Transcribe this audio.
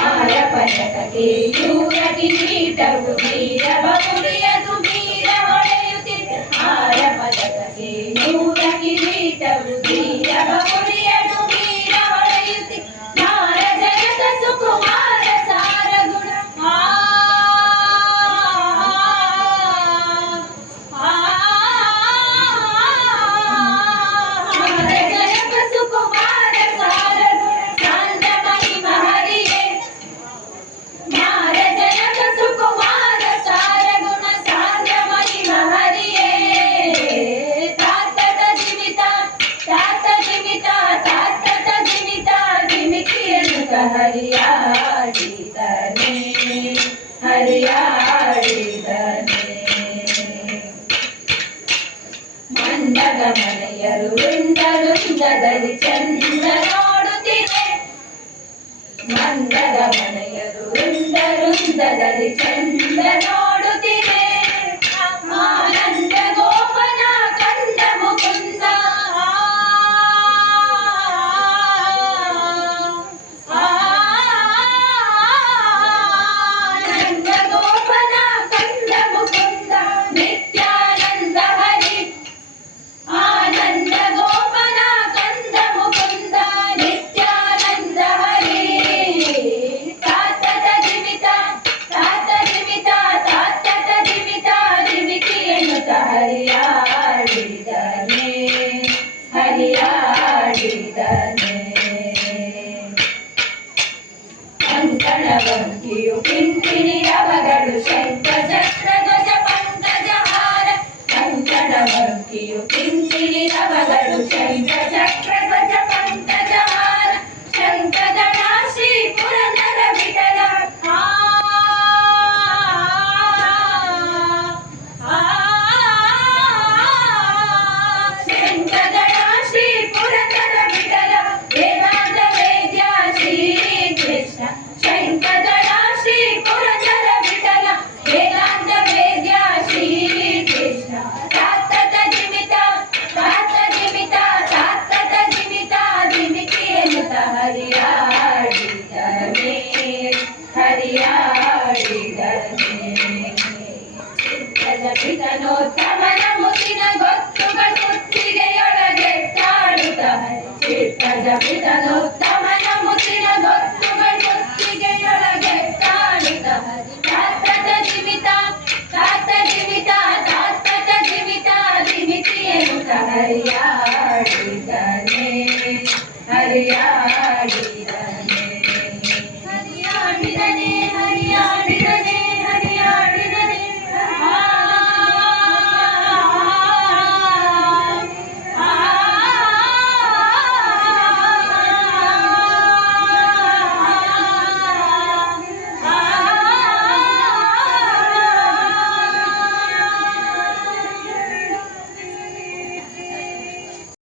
ఆరపడకే యుగటి పీఠము వీరబముడియ ಹರಿಯಾಡಿದನೆ ಹರಿಯಾಡಿದನೆ ಮಂಡಗ ಮನೆಯರು ವಿಂಡಲುಂಡದಲ್ಲಿ ಚಂದ ನೋಡುತ್ತಿದೆ ಮಂಡಗ ಮನೆಯರು ವಿಂಡಲುಂಡದಲ್ಲಿ ಚಂದ ನೋಡು ಬಲಿಯಾಡಿದನೆ ಕಂಕಣವಂತಿಯು ಕಿಂಕಿಣಿಯ ಮಗಳು ಶಂಕ ಚಕ್ರಧ್ವಜ ಶೈವ ಕೀರ್ತನೋತ್ಸವನ ಮುತ್ತಿನ ಗೊತ್ತುಗಳು ಮುತ್ತಿಗೆಯೊಳಗೆ ತಾಡುತ್ತ ಕೀರ್ತನ ಕೀರ್ತನೋತ್ಸವನ ಮುತ್ತಿನ ಗೊತ್ತುಗಳು ಮುತ್ತಿಗೆಯೊಳಗೆ ತಾಡುತ್ತ ತಾತದ ಜೀವಿತ ತಾತ ಜೀವಿತ ತಾತದ ಜೀವಿತ ದಿಮಿತಿಯನ್ನು ಹರಿಯಾಡಿದನೆ ಹರಿಯಾ